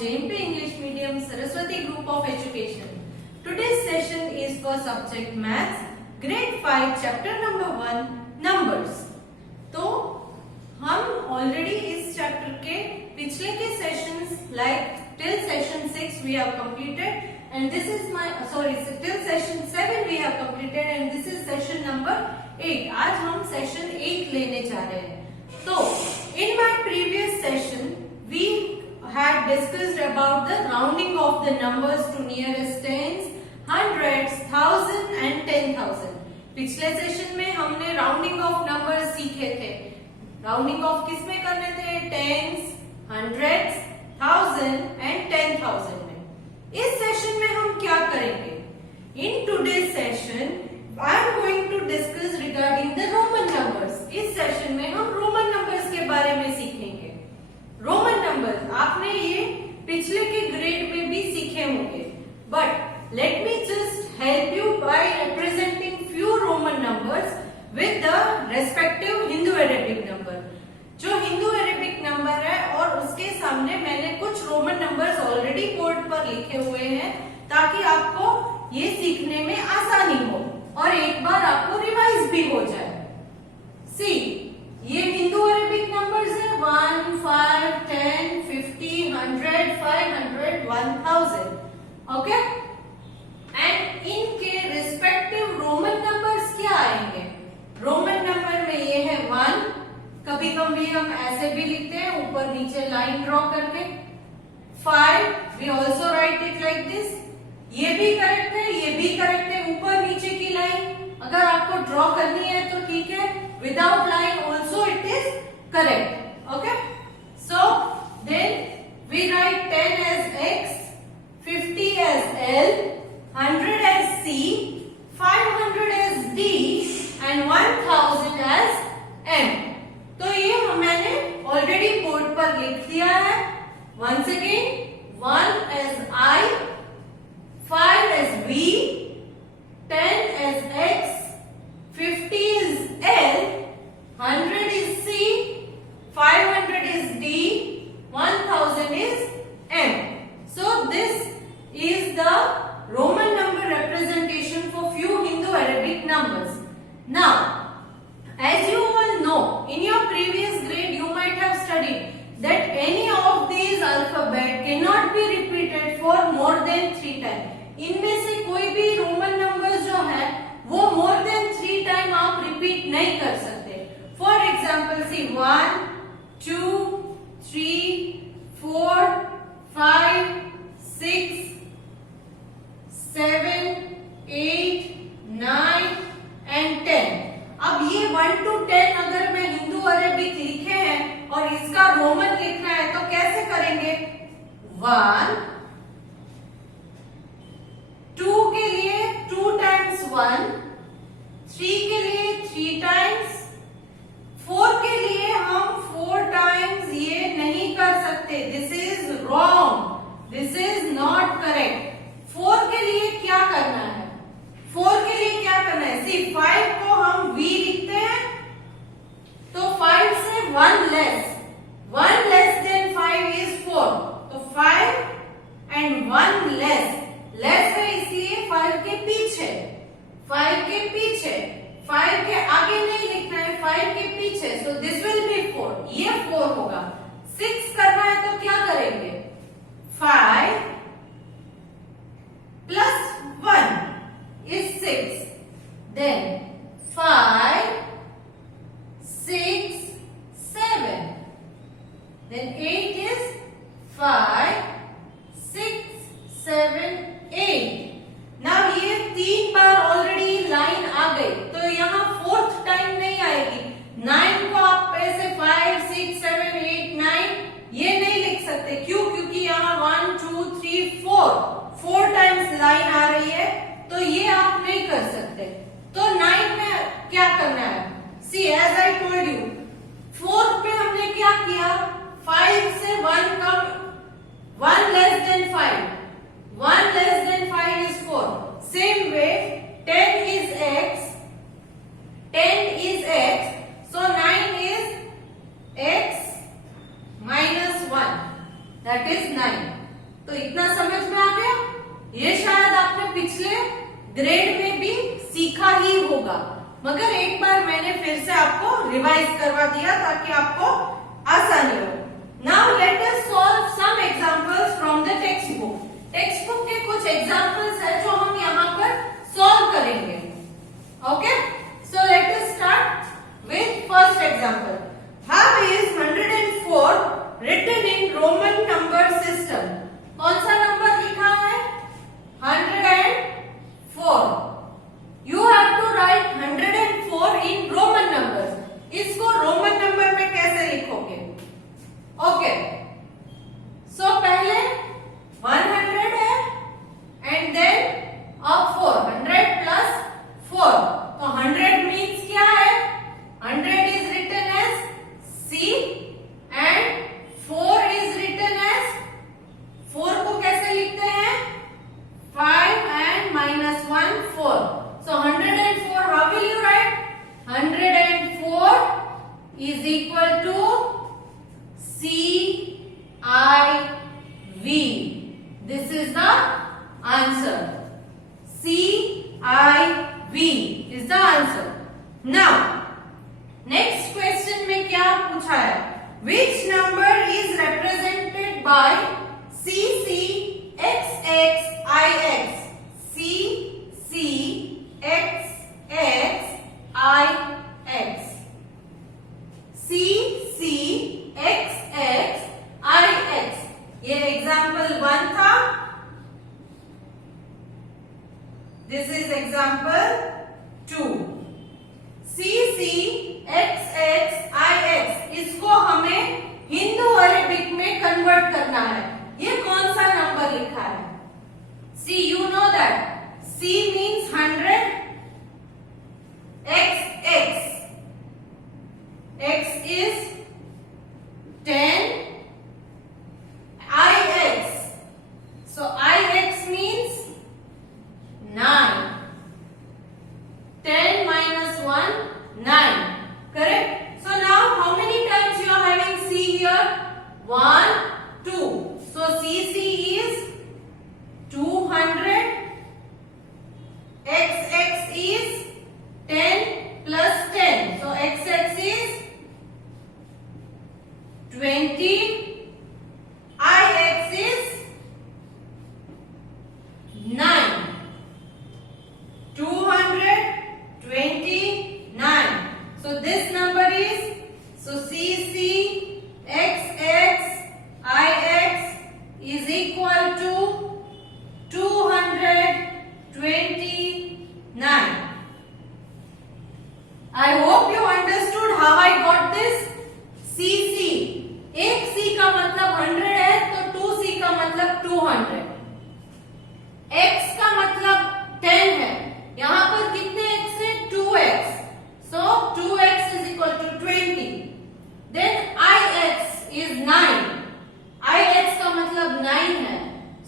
JMP English Medium Saraswati Group of Education. Today's session is for subject Maths, Grade 5, Chapter number 1, Numbers. तो हम already इस chapter के पिछले के sessions like till session 6 we have completed and this is my till session 7 we have completed and this is session number 8. आज हम session 8 लेने जा रहे हैं. तो in my previous session we had discussed about the rounding of the numbers to nearest tens, hundreds, thousand and 10,000. पिछले session में हमने राउंडिंग ऑफ नंबर्स सीखे थे. राउंडिंग ऑफ किस में करने थे? टेंस, हंड्रेड्स, थाउजेंड एंड 10,000 में. इस सेशन में हम क्या करेंगे? In today's session I am going to discuss regarding the Roman numbers. इस सेशन में हम रोमन नंबर्स के बारे में सीखेंगे. रोमन नंबर्स आपने ये पिछले के ग्रेड में भी सीखे होंगे, but let me just help you by representing few Roman numbers with the respective Hindu-Arabic number. जो Hindu-Arabic number है और उसके सामने मैंने कुछ Roman numbers ऑलरेडी बोर्ड पर लिखे हुए हैं ताकि आपको ये सीखने में आसानी हो और एक बार आपको रिवाइज भी हो जाए. सी ये Hindu-Arabic numbers है 1, 5, 10, 50, 100, 500, 1000. ओके एंड इनके रिस्पेक्टिव रोमन नंबर्स क्या आएंगे? रोमन नंबर में ये है 1. कभी कभी हम ऐसे भी लिखते हैं ऊपर नीचे लाइन ड्रॉ करके. 5 we also write it like this. ये भी करेक्ट है, ये भी करेक्ट है. ऊपर नीचे की लाइन अगर आपको ड्रॉ करनी है तो ठीक है, without line also it is correct. Okay so then we write 10 as x, 50 as l, 100 as C, 500 as D and 1000 as M. तो ये मैंने ऑलरेडी बोर्ड पर लिख दिया है. Once again 1 as I, 5 as V, 10 as X, 50 is L, 100 is C, 500 is D, 1000 is M. So this is the Roman number representation for few Hindu-Arabic numbers. Now, as you all know, in your previous grade you might have studied that any of these alphabet cannot be repeated for more than 3 times. इनमें से कोई भी Roman numbers जो है वो more than 3 time आप repeat नहीं कर सकते. For example, see 1, 2, 3, 4, 5, 6, 7, 8, 9 and 10. अब ये 1 to 10 अगर मैं हिंदू अरेबिक लिखे हैं और इसका रोमन लिखना है तो कैसे करेंगे? 1, 2 के लिए 2 times 1, 3 के लिए 3 times, 4 के लिए हम 4 times ये नहीं कर सकते. This is wrong, this is not correct. 4 के लिए क्या करना है? 4 के लिए क्या करना है? सी 5 को हम V लिखते हैं तो 5 से 1 less than 5 is 4. तो 5 and 1 less है इसलिए 5 के पीछे, 5 के पीछे, 5 के आगे नहीं लिखना है, 5 के पीछे. So this will be 4. ये 4 होगा. 6 करना है तो क्या करेंगे? 5 plus 1 is 6. Then 5, 6, 7. Then 8 is 5, 6, 7, 8. Now ये 3 बार ऑलरेडी लाइन आ गई तो यहाँ 4th टाइम नहीं आएगी. 9 को आप ऐसे 5, 6, 7, 8, 9 ये नहीं लिख सकते. क्यों? क्योंकि यहाँ 1, 2, 3, 4 टाइम्स लाइन आ रही है तो ये आप नहीं कर सकते. तो 9 में क्या करना है? सी एज आई टोल्ड यू 4 पे हमने क्या किया? 5 से 1 कम, 1 less than 5, 1 less than 5 is 4. Same way 10 is x, 10 is x, so 9 is x minus 1, that is 9. तो इतना समझ में आ गया। ये शायद आपने पिछले ग्रेड में भी सीखा ही होगा, मगर एक बार मैंने फिर से आपको रिवाइज करवा दिया ताकि आपको आसानी हो। Now let us solve some examples from the textbook. Textbook के कुछ एग्जांपल्स है जो हम यहाँ पर सॉल्व करेंगे। Okay, so let us start with first example. How is 104 written in Roman number system? कौन सा नंबर लिखा है? 104. You have to write 104 in Roman numbers. इसको रोमन नंबर में कैसे लिखोगे? ओके, सो पहले 100 है एंड देन अब 4, 100 प्लस 4, तो 100 मीन्स क्या है? 100 is written as C and 4 is written as, 4 को कैसे लिखते हैं? 5 and minus 1 4. So 104, how will you write? 104 is equal to CIV. This is the answer. CIV is the answer. Now next question में क्या पूछा है? Which number is represented by CCXXIX? CCXXIX. CCXXIX. ये example 1 था। This is example 2. CCXXIX, इसको हमें Hindu Arabic में convert करना है। ये कौन सा नंबर लिखा है? See, you know that C means 100, XX, X is 10, IX, so IX means 9. 10 minus 1, 9. Correct? So now how many times you are having C here? 1, 2. So CC is 200. XX is 10 plus 10. So XX is 20. IX is 9. 229. So this number is, so CCXXIX is equal to 229. I hope you understood how I got this. CC, एक C का मतलब 100 है तो 2C का मतलब 200. X का मतलब 10 है, यहां पर कितने x है? 2x. So 2x is equal to 20. Then IX is 9. IX का मतलब 9 है,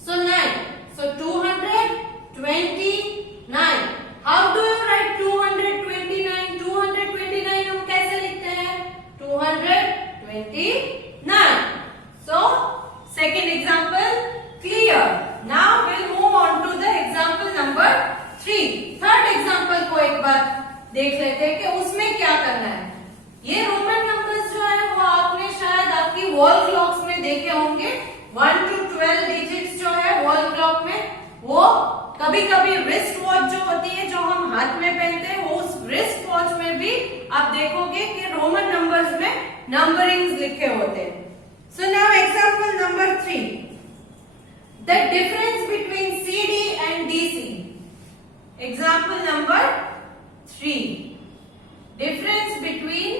so 9. So 229. How do you write 229? 229 हम कैसे लिखते हैं? 229. So second example clear. Now we'll move on to the example number 3. Third example को एक बार देख लेते हैं कि उसमें क्या करना है। ये रोमन नंबर्स जो है वो आपने शायद आपकी वॉल क्लॉक्स में देखे होंगे। 1 to 12 डिजिट्स जो है वॉल क्लॉक में, वो कभी कभी रिस्ट वॉच जो होती है जो हम हाथ में पहनते हैं, वो उस रिस्ट वॉच में भी आप देखोगे कि रोमन नंबर्स में नंबरिंग्स लिखे होते हैं। So now example number 3, the difference between CD and DC. Example number 3. Difference between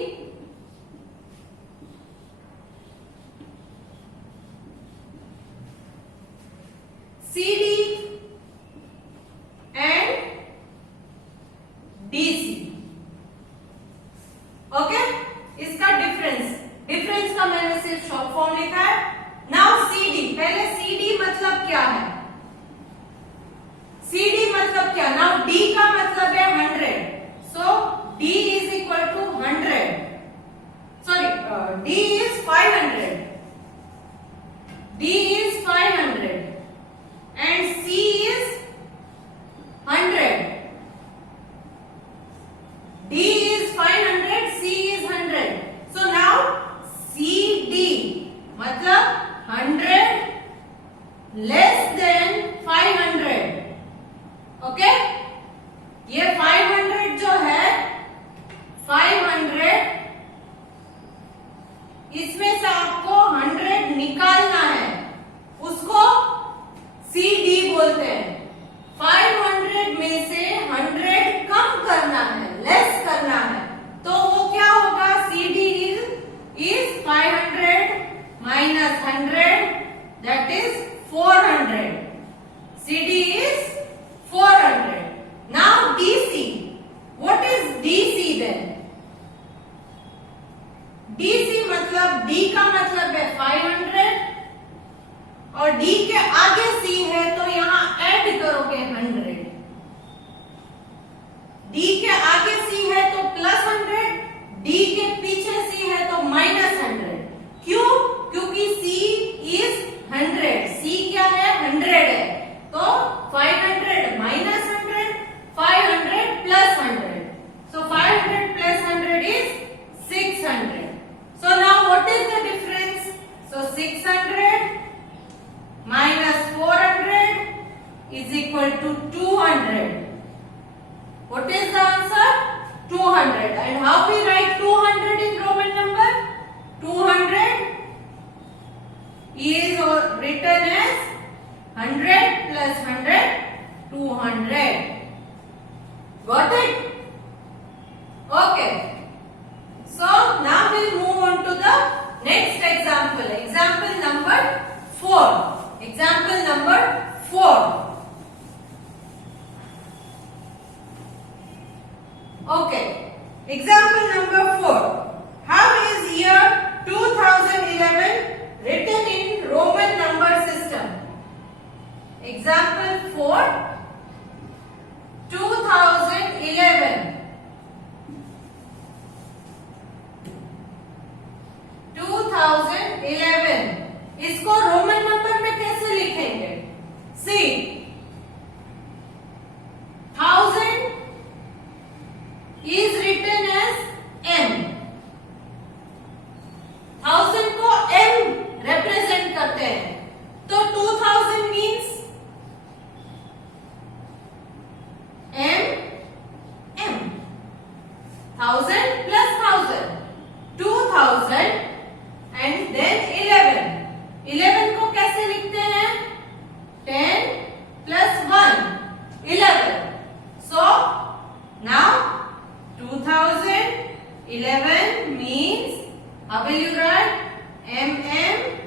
CD and DC. Okay? इसका डिफरेंस का मैंने सिर्फ शॉर्ट फॉर्म लिखा है। नाउ CD, पहले CD मतलब क्या है? CD मतलब क्या? नाउ D का मतलब है 100. So D is equal to 100. Sorry, D is 500. D is 500. Less than 500। Okay, ये 500 जो है 500, इसमें से आपको 100 निकालना है, उसको CD बोलते हैं। 500 में से 100 कम करना है, लेस करना है, तो वो क्या होगा? CD is 500 minus 100, that is 400. CD is 400. Now DC. What is DC then? DC मतलब D का मतलब है 500 और D के आगे C है तो यहां ऐड करोगे 100। D के आगे C है तो प्लस 100, D के पीछे C है तो माइनस 100। क्यों? क्योंकि C is 100। C क्या है? 100 है, तो 500 minus 100, 500 plus 100। So 500 plus 100 is 600. So now what is the difference? So 600 minus 400 is equal to 200. What is the answer? 200. And how we write 200 in Roman number? 200 is written as 100 plus 100, 200. Got it? Okay. So now we'll move on to the next example. Example number 4. Example number 4. Okay. Example number 4. How is year 2011 written in Roman number system? Example 4. 2011. 2011 इसको Roman number में कैसे लिखेंगे? See, 1000 is written as M. 1000 को M represent करते हैं, तो 2000 means M. 1000 plus 1000, 2000 and then 11. 11 को कैसे लिखते हैं? 10 plus 1, 11. So now 2011 means how will you write? MMXI.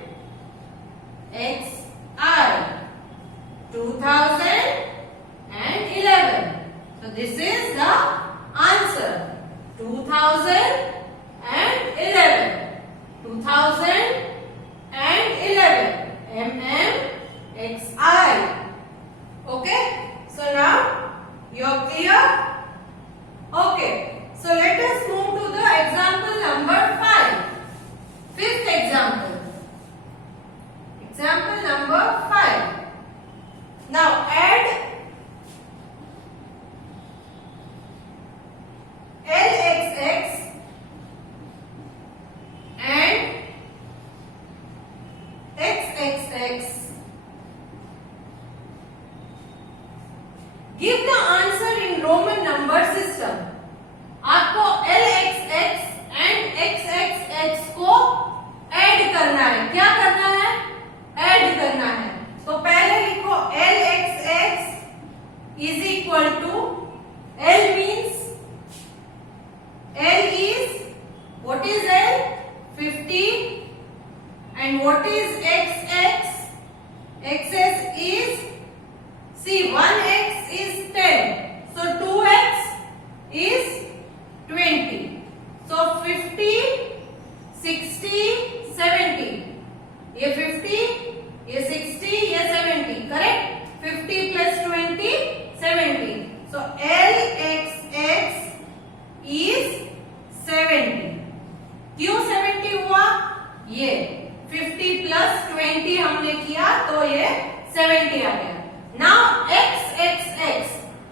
2011. So this is the answer. 2011. 2011. MMXI. Okay. So now you're clear? Okay. So let us move to the example number 5. Fifth example. Example number 5. Now add LXX and XXX. Give the answer in Roman number system. आपको LXX and XXX को add करना है। क्या करना है? Add करना है। तो पहले लिखो LXX is equal to, L means, L is, what is L? 50. And what is XX? XS is, see, 1x is 10. So 2x is 20. So 50, 60, 70. ये 50, ये 60, ये 70. Correct? 50 plus 20, 70. So LXX is 70. क्यों 70 हुआ? ये 50 plus 20 हमने किया तो ये 70 आ गया। Now XXX.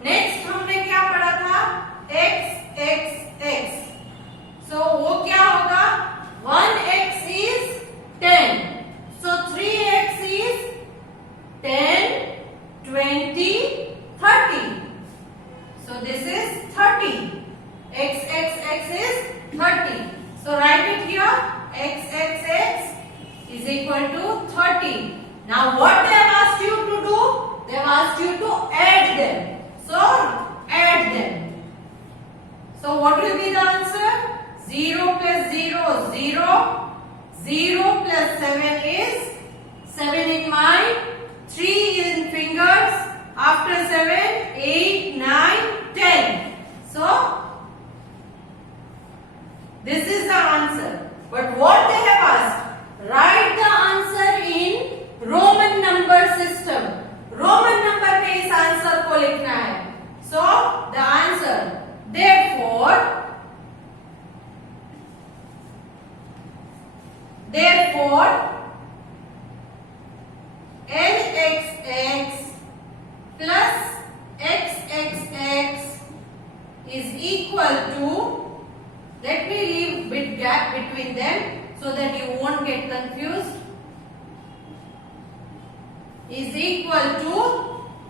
नेक्स्ट हमने क्या पढ़ा था? XXX. So वो क्या होगा? 1x is 10. So 3x is plus xxx is equal to, let me leave bit gap between them so that you won't get confused, is equal to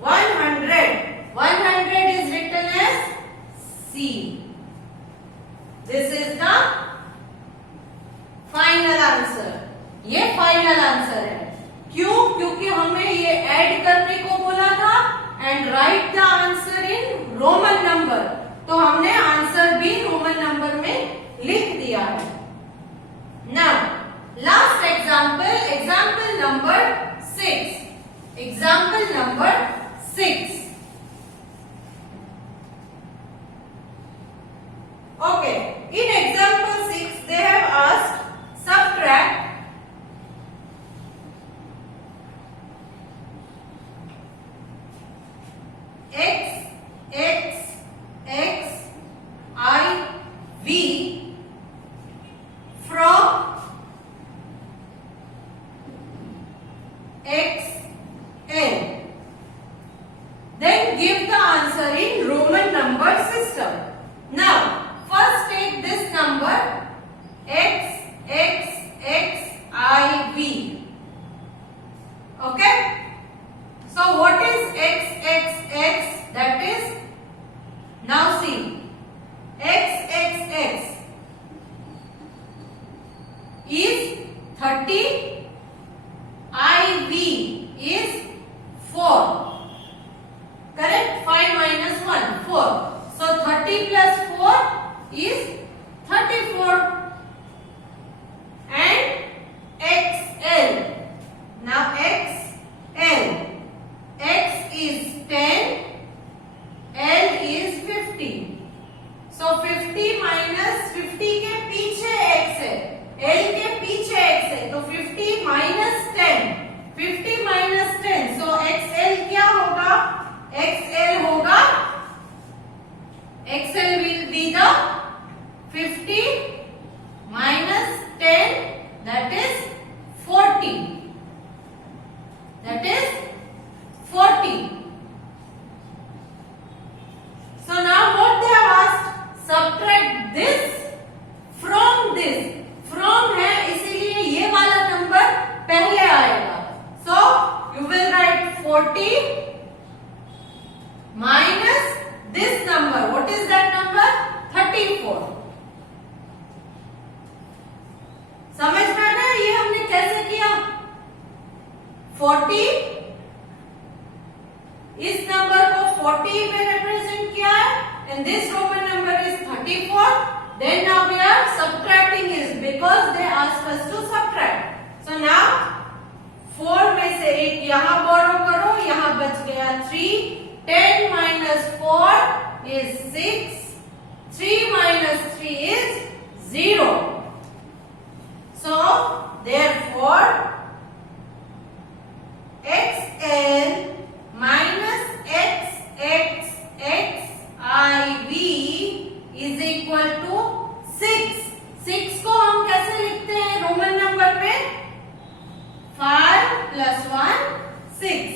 100. 100 is written as C. This is the final answer. ये final answer है. क्यों? क्योंकि हमें ये add करने को बोला था and right the answer in Roman number. तो हमने आंसर भी रोमन नंबर में लिख दिया है. Now last example, example number 6. Example number 6. Okay, in example 6 they have asked subtract x I v from x l. Then give the answer in Roman number system. Now first take this number x I v. Okay, so what is x? That is, now see, x is 30, IV is 4. Correct? 5 minus 1, 4. So 30 plus 4 is 34. And XL. Now XL. X is 10, L is 50. So 50 minus 50 के पीछे x है, L के पीछे x है, तो 50 minus 10. 50 minus 10. So XL क्या होगा? XL होगा, XL will be the 50 minus 10, that is 40. That is 40. So now what they have asked? Subtract this from this. From है इसीलिए ये वाला नंबर पहले आएगा. So you will write 40 minus this number. What is that number? 34. समझ में आया ये हमने कैसे किया? 40, इस नंबर को 40 में रिप्रेजेंट किया है and this Roman number is 34. Then now we are subtracting is because they asked us to subtract. So now 4 में से एक यहाँ borrow करो, यहाँ बच गया 3. 10 minus 4 is 6. 3 minus 3 is 0. So therefore XL minus XXX IV is equal to 6. 6 को हम कैसे लिखते हैं रोमन नंबर पे? 5 plus 1, 6.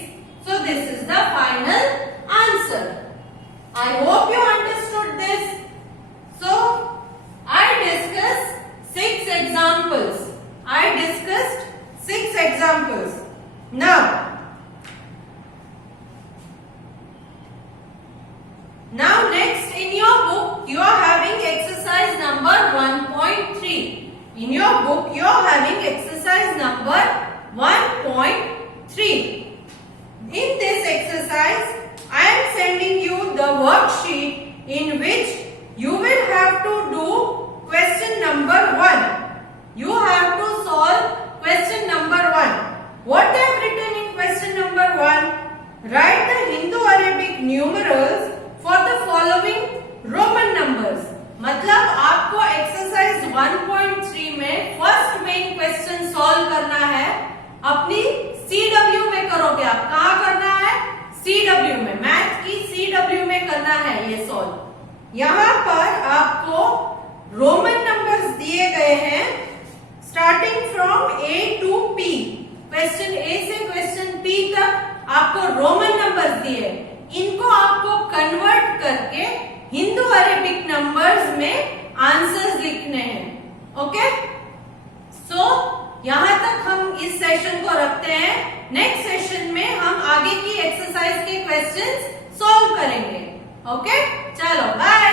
So this is the final answer. I hope you understood this. So I discussed 6 examples. Now next in your book you are having exercise number 1.3. In your book you are having exercise number 1.3. In this exercise I am sending you the worksheet in which you will have to do question number 1. You have to solve question number 1. What I have written in question number 1? Write the Hindu-Arabic numerals for the following Roman numbers. मतलब आपको exercise 1.3 में first main question solve करना है. अपनी CW में करोगे आप. कहाँ करना है? CW में. मैथ की CW में करना है ये सॉल्व. यहाँ पर आपको रोमन नंबर्स दिए गए हैं starting from A to P. Question A से क्वेश्चन P तक आपको रोमन नंबर्स दिए, इनको आपको कन्वर्ट करके हिंदू अरेबिक नंबर्स में आंसर्स लिखने हैं। ओके, सो यहां तक हम इस सेशन को रखते हैं। नेक्स्ट सेशन में हम आगे की एक्सरसाइज के क्वेश्चंस सॉल्व करेंगे। ओके, चलो बाय।